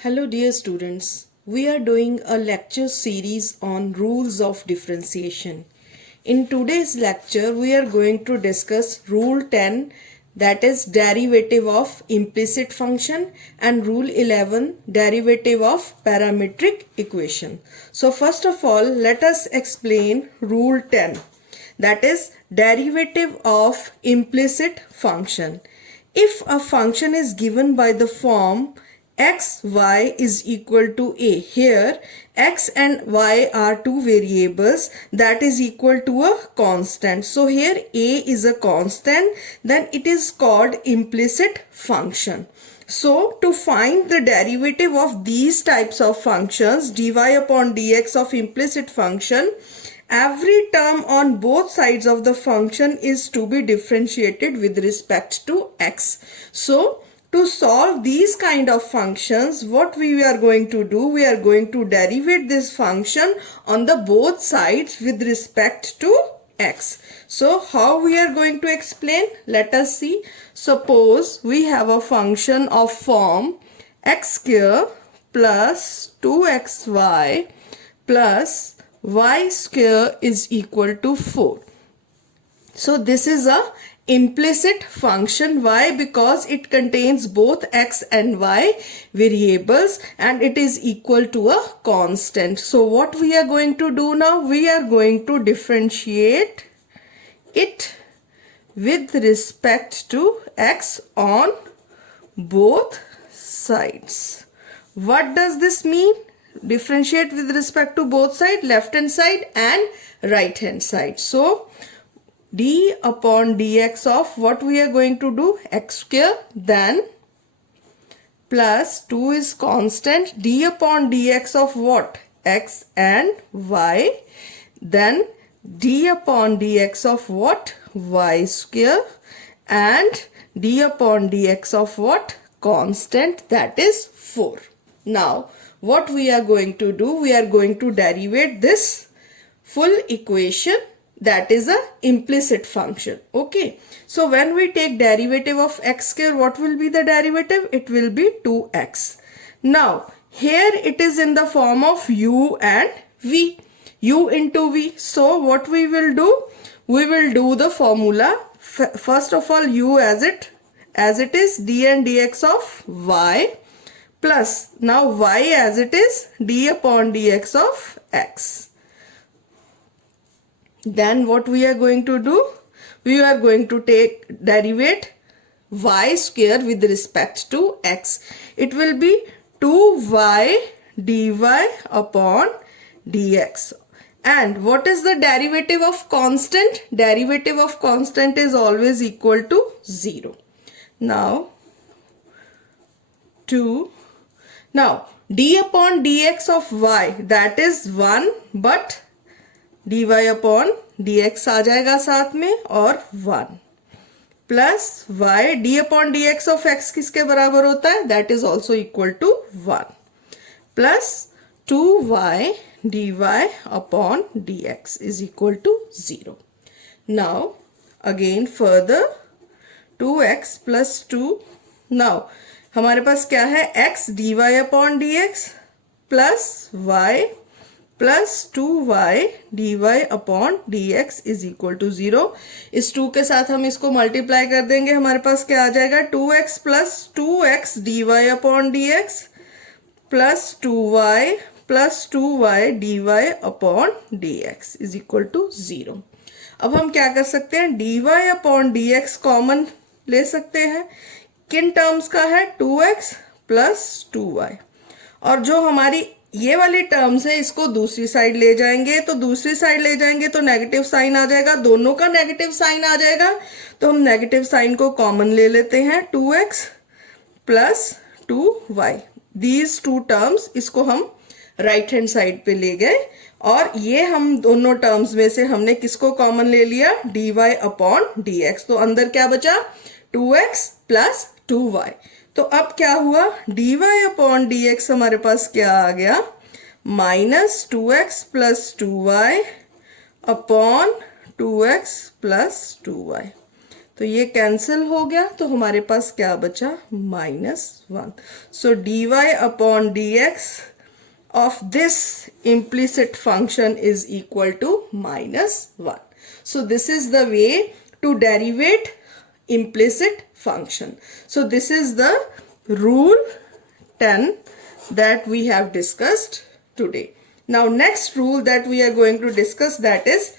Hello dear students, we are doing a lecture series on rules of differentiation. In today's lecture we are going to discuss rule 10, that is derivative of implicit function, and rule 11, derivative of parametric equation. So first of all, let us explain rule 10, that is derivative of implicit function. If a function is given by the form x, y is equal to a. Here x and y are two variables that is equal to a constant. So here a is a constant, then it is called implicit function. So to find the derivative of these types of functions, dy upon dx of implicit function, every term on both sides of the function is to be differentiated with respect to x. So to solve these kind of functions, what we are going to do, we are going to derivate this function on the both sides with respect to x. So how we are going to explain? Let us see. Suppose we have a function of form x square plus 2xy plus y square is equal to 4. So this is a implicit function. Why? Because it contains both x and y variables and it is equal to a constant. So what we are going to do now? We are going to differentiate it with respect to x on both sides. What does this mean? Differentiate with respect to both sides, left hand side and right hand side. So d upon dx of what we are going to do? X square, then plus 2 is constant, d upon dx of what? X and y, then d upon dx of what? Y square, and d upon dx of what? Constant, that is 4. Now what we are going to do? We are going to derivate this full equation, that is a implicit function. Okay, so when we take derivative of x square, what will be the derivative? It will be 2x. Now here it is in the form of u and v, u into v. So what we will do? We will do the formula. First of all, u as it is, d and dx of y, plus now y as it is, d upon dx of x. Then what we are going to do? We are going to derivate y square with respect to x. It will be 2y dy upon dx. And what is the derivative of constant? Derivative of constant is always equal to 0. Now d upon dx of y, that is 1, but dy upon dx आ जाएगा साथ में और 1, plus y d upon dx of x किसके बराबर होता है? That is also equal to 1, plus 2y dy upon dx is equal to 0. Now again further 2x plus 2. Now हमारे पास क्या है? x dy upon dx plus y plus 2y dy upon dx is equal to 0. इस 2 के साथ हम इसको multiply कर देंगे. हमारे पास क्या आ जाएगा? 2x plus 2x dy upon dx plus 2y dy upon dx is equal to 0. अब हम क्या कर सकते हैं? dy अपॉन dx कॉमन ले सकते हैं. किन टर्म्स का है? 2x plus 2y. और जो हमारी ये वाली टर्म्स है इसको दूसरी साइड ले जाएंगे. तो दूसरी साइड ले जाएंगे तो नेगेटिव साइन आ जाएगा, दोनों का नेगेटिव साइन आ जाएगा. तो हम नेगेटिव साइन को कॉमन ले लेते हैं. 2x plus 2y, these two terms, इसको हम राइट हैंड साइड पे ले गए. और ये हम दोनों टर्म्स में से हमने किसको कॉमन ले लिया? dy upon dx. तो अंदर क्या बचा? 2x plus 2y. तो अब क्या हुआ? dy अपॉन dx हमारे पास क्या आ गया? Minus 2x plus 2y upon 2x plus 2y. तो ये कैंसिल हो गया, तो हमारे पास क्या बचा, -1. सो dy upon dx of this implicit function is equal to -1. So this is the way to derivate implicit function. So this is the rule 10 that we have discussed today. Now next rule that we are going to discuss, that is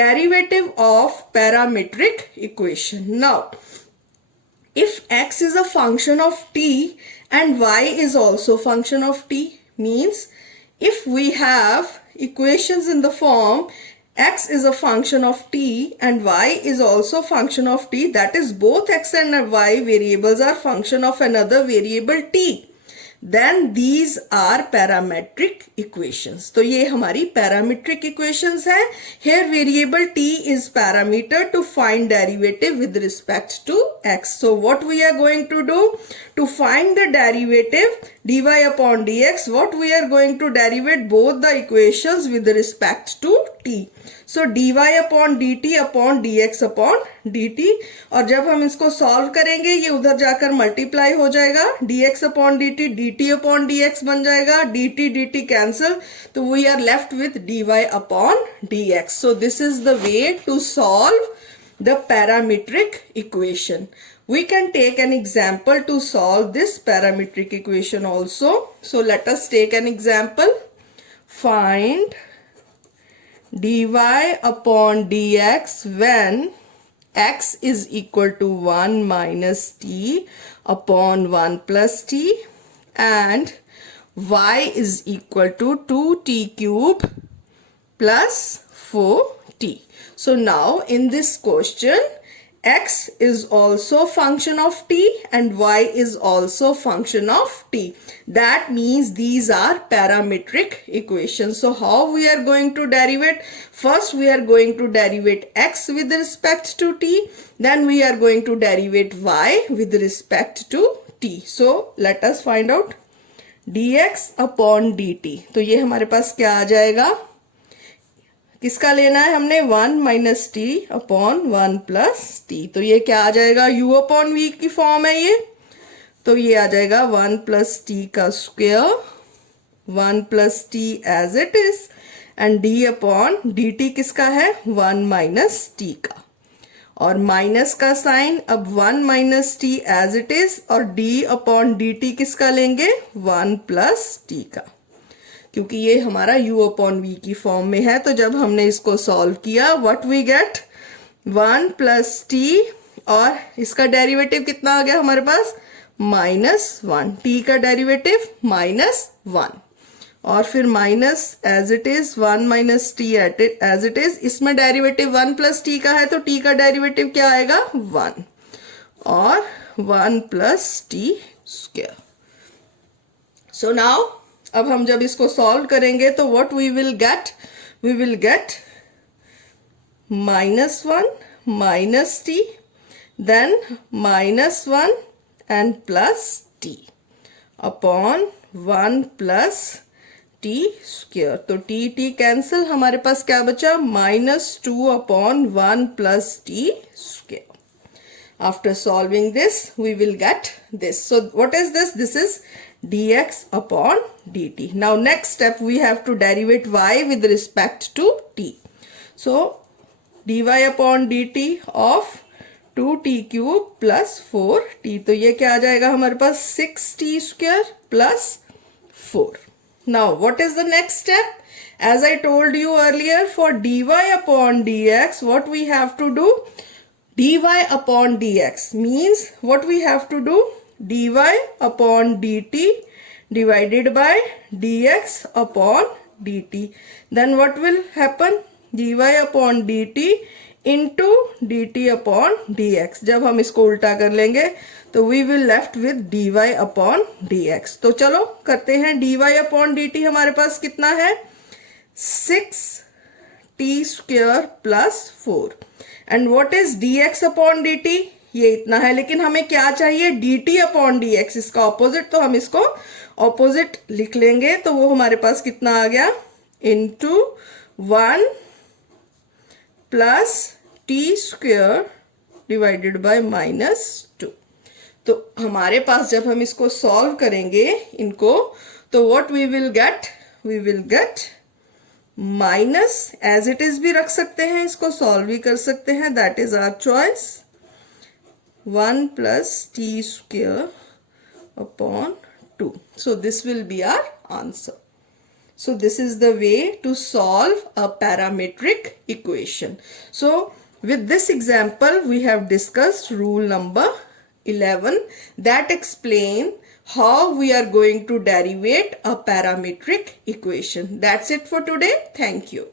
derivative of parametric equation. Now if x is a function of t and y is also function of t, means if we have equations in the form x is a function of t and y is also function of t, that is both x and y variables are function of another variable t, then these are parametric equations. तो ये हमारी parametric equations है. Here variable t is parameter to find derivative with respect to x. So what we are going to do to find the derivative dy upon dx, what we are going to derivate both the equations with respect to t. So dy upon dt upon dx upon dt, और जब हम इसको solve करेंगे ये उधर जाकर multiply हो जाएगा, dx upon dt dt upon dx बन जाएगा, dt dt कैंसिल, तो we are left with dy upon dx. So this is the way to solve the parametric equation. We can take an example to solve this parametric equation also. So let us take an example. Find dy upon dx when x is equal to 1 minus t upon 1 plus t and y is equal to 2t cube plus 4t. So now in this question, x is also function of t and y is also function of t. That means these are parametric equations. So how we are going to derivate? First we are going to derivate x with respect to t. Then we are going to derivate y with respect to t. So let us find out dx upon dt. तो ये हमारे पास क्या आ जाएगा? किसका लेना है हमने? 1 minus t upon 1 plus t. तो ये क्या आ जाएगा? u अपॉन v की फॉर्म है ये, तो ये आ जाएगा 1 प्लस टी का square, 1 plus t as it is, and d upon d t किसका है? 1 माइनस टी का, और माइनस का साइन, अब 1 minus t as it is, और d अपॉन डी टी किसका लेंगे? 1 प्लस टी का, क्योंकि ये हमारा u अपॉन v की फॉर्म में है. तो जब हमने इसको सॉल्व किया, what we get? 1 plus t, और इसका डेरिवेटिव कितना आ गया हमारे पास? -1. t का डेरिवेटिव -1, और फिर minus as it is 1 minus t as it is. इसमें डेरिवेटिव 1 प्लस टी का है, तो t का डेरिवेटिव क्या आएगा? 1, और 1 plus t square. So now अब हम जब इसको सॉल्व करेंगे तो what we will get? We will get -1 minus t, then -1 and plus t upon 1 plus t square. तो टी टी कैंसिल, हमारे पास क्या बचा? -2 upon 1 plus t square. After solving this, we will get this. So what is this? This is dx upon dt. Now next step, we have to derivate y with respect to t. So dy upon dt of 2t cube plus 4t. तो ये क्या आ जाएगा हमारे पास? 6t square plus 4. Now what is the next step? As I told you earlier, for dy upon dx, what we have to do? dy upon dx means what we have to do? dy upon dt divided by dx upon dt. Then what will happen? dy upon dt into dt upon dx. जब हम इसको उल्टा कर लेंगे तो we will left with dy upon dx. तो चलो करते हैं. dy upon dt हमारे पास कितना है? 6t square plus 4. And what is dx upon dt? ये इतना है, लेकिन हमें क्या चाहिए? dt अपॉन dx, इसका ऑपोजिट. तो हम इसको ऑपोजिट लिख लेंगे, तो वो हमारे पास कितना आ गया? Into 1 plus t square divided by -2। तो हमारे पास जब हम इसको सॉल्व करेंगे इनको, तो what we will get minus, as it is भी रख सकते हैं, इसको सॉल्व भी कर सकते हैं, that is our choice, 1 + t² upon 2. So this will be our answer. So this is the way to solve a parametric equation. So with this example we have discussed rule number 11 that explain how we are going to derivate a parametric equation. That's it for today. Thank you.